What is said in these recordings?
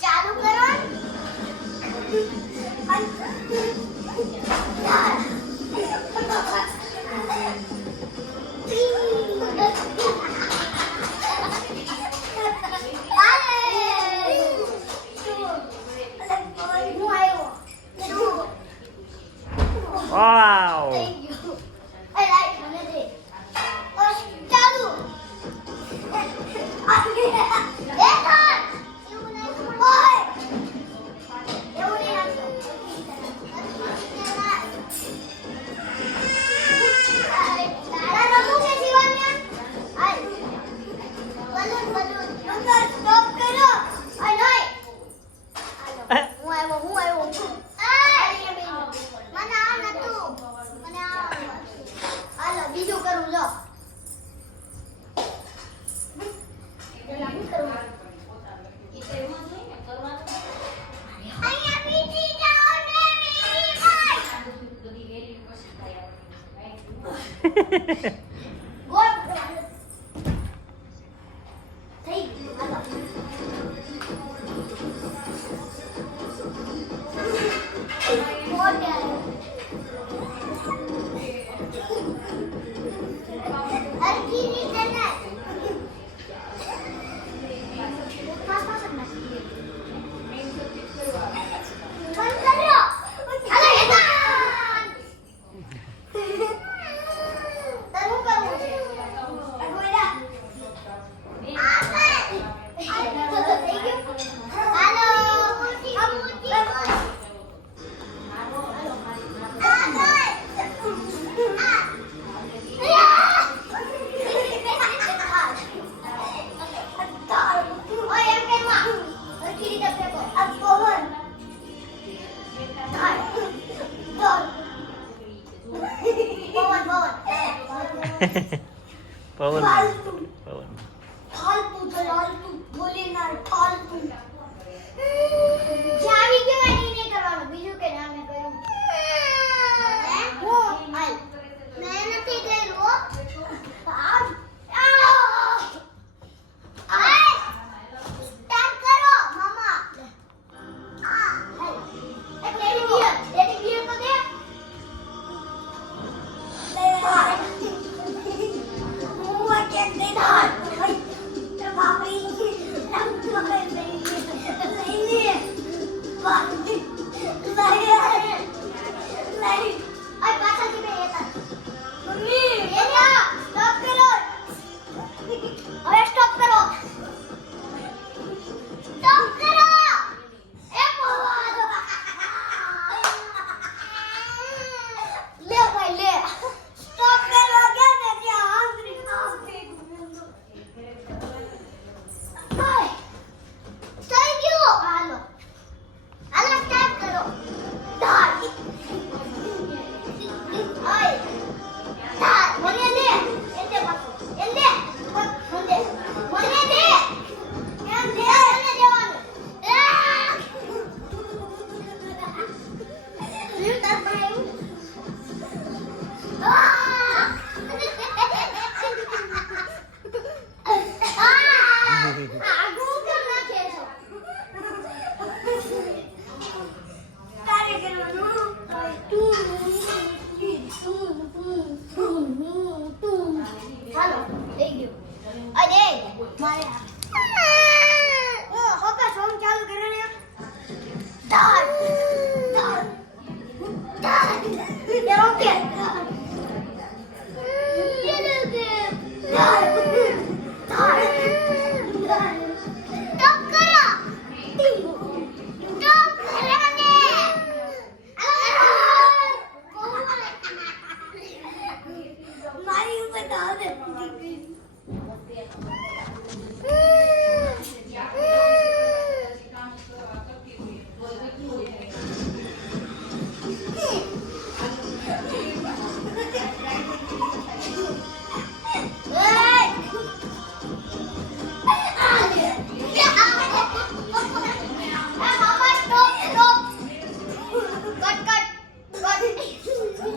ચાલુ કરો વાવ બીજું કરું લો ગોળ થઈ પવન ફાલતુ પવન ફાલતુ દલાલતુ બોલેનાર ફાલતુ ચાવી કેવાની નહીં કરવાનું બીજું કે નામે કર્યું હું હાલ મેં નથી કર્યું હો સ્ટાર્ટ કરો મામા ટેડી બિયર તો દે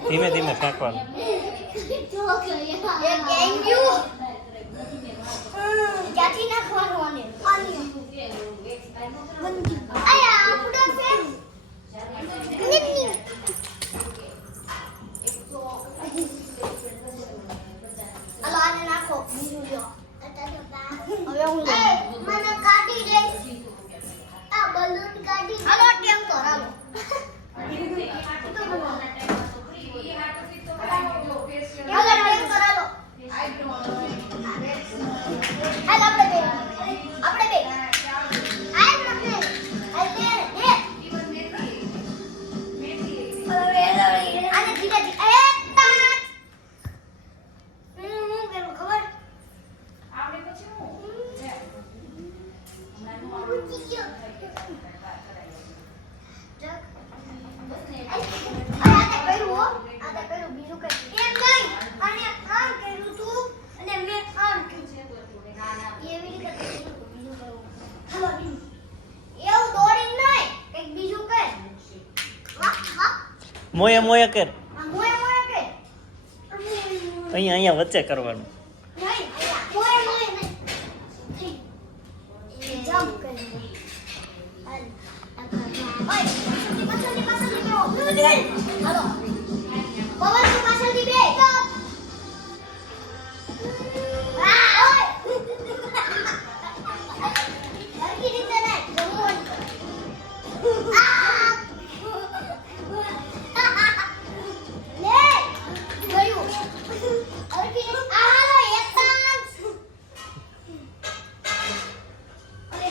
ધીમે ધીમે ફેંકવાનું. ક્યાંથી નાખવાનું આને? પૂછી ગયો આ તે કર્યું હો આ તે કર્યું બીજું કઈ એમ નહીં અને આમ કર્યું તું અને મેં આમ કર્યું એવી રીતે કર્યું બીજું કર્યું હાલો એવું દોડી નહીં કઈક બીજું કર વાહ વાહ મોયા મોયા કર આ મોય મોય કર અહીંયા અહીંયા વચ્ચે કરવાનું નહીં મોય મોય નહીં જમ્પ કરી હાલ ઓય પાછળથી કરો હાલો પવન તું પાછળથી બે આ ઓય હરકી રીતે નહીં જમવું આ લે ગયું હરકી રીતે આ હાલો એક ચાન્સ અરે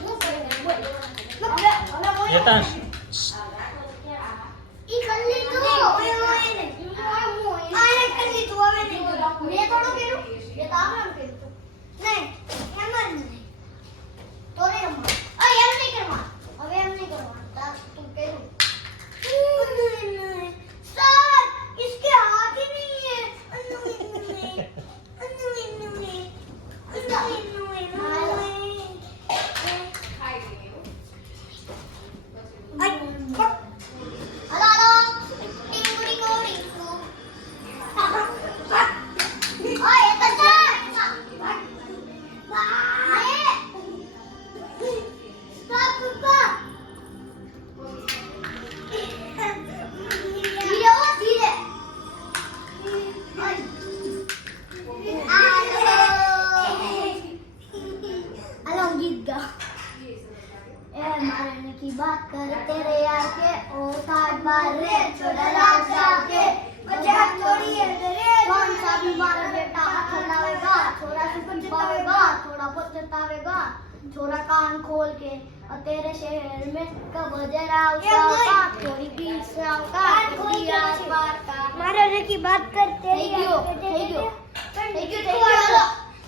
હું કરે બોલ હવે બોલ યતાંશ ઈ કલ્લી તો ઓય ઓય ને આને કલ્લી તો હવે નહીં મે થોડું કર્યું એ તો આમ કર્યું તો નહીં એમ જ નહીં તો રે અમ્મા ઓય એમ નહીં કરવા હવે એમ નહીં કરવા તા તું કર્યું સર इसके हाथ ही नहीं है बात कर तेरे यार के ओ साथ बार रे छोड़ा रास्ता के मजाक छोड़िए रे कौन सा भी मारा बेटा हाथ लावेगा छोरा सुपन पावेगा थोड़ा बहुत जतावेगा छोरा कान खोल के और तेरे शहर में कब जरा उसका थोड़ी बीच से आवता यार बात का मारा रे की बात कर तेरी थैंक यू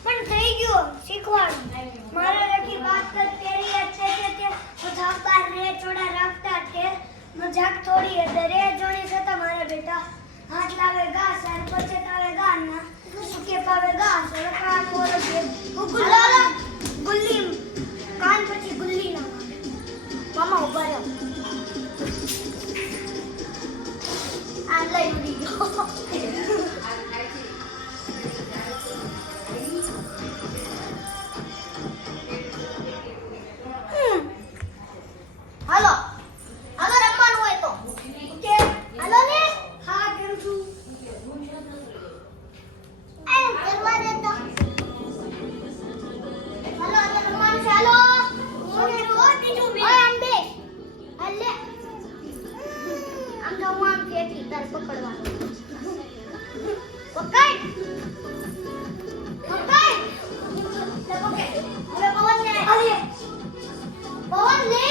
પણ થઈ ગયો શીખવાડ મારા રે की बात कर तेरी अच्छे से मजाक कर रे छोड़ा रफ्तार के मजाक थोड़ी है डरे जोड़ी से तुम्हारा बेटा हाथ लावेगा सर पर चटावेगा ना सुखे पावेगा सर कान बोल के गुल्ली कान पची गुल्ली ना मामा ऊपर है I'm like video. હાલો હાલો રમવાનું હોય તો ઓકે હાલો ને હા કરું છું એમ કરવા દે તો હાલો હાલો રમવાનું છે હાલો બીજું ઓય આમ બે હાલે આમ જાઉં આમ કેટી તાર પકડવાનું પકડ હવે પવન લે અરે પવન લે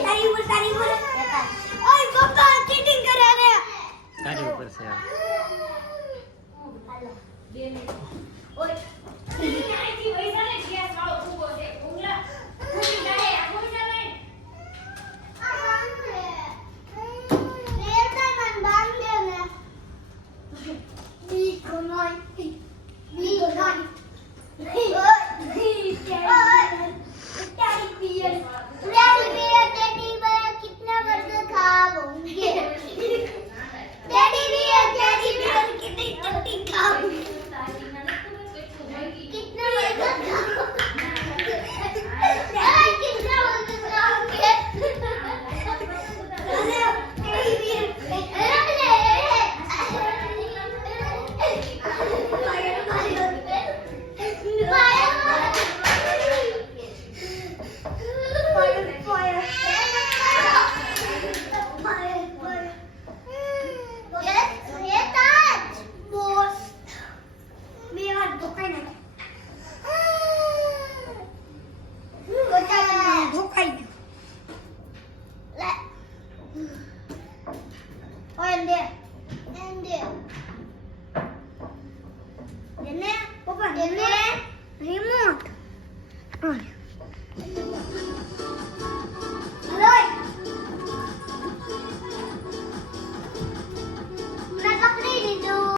તારી ઉપર ઓય પપ્પા ચીટિંગ કરે રે તારી ઉપર છે આ. ઓય દે એને પપ્પા એને રિમોટ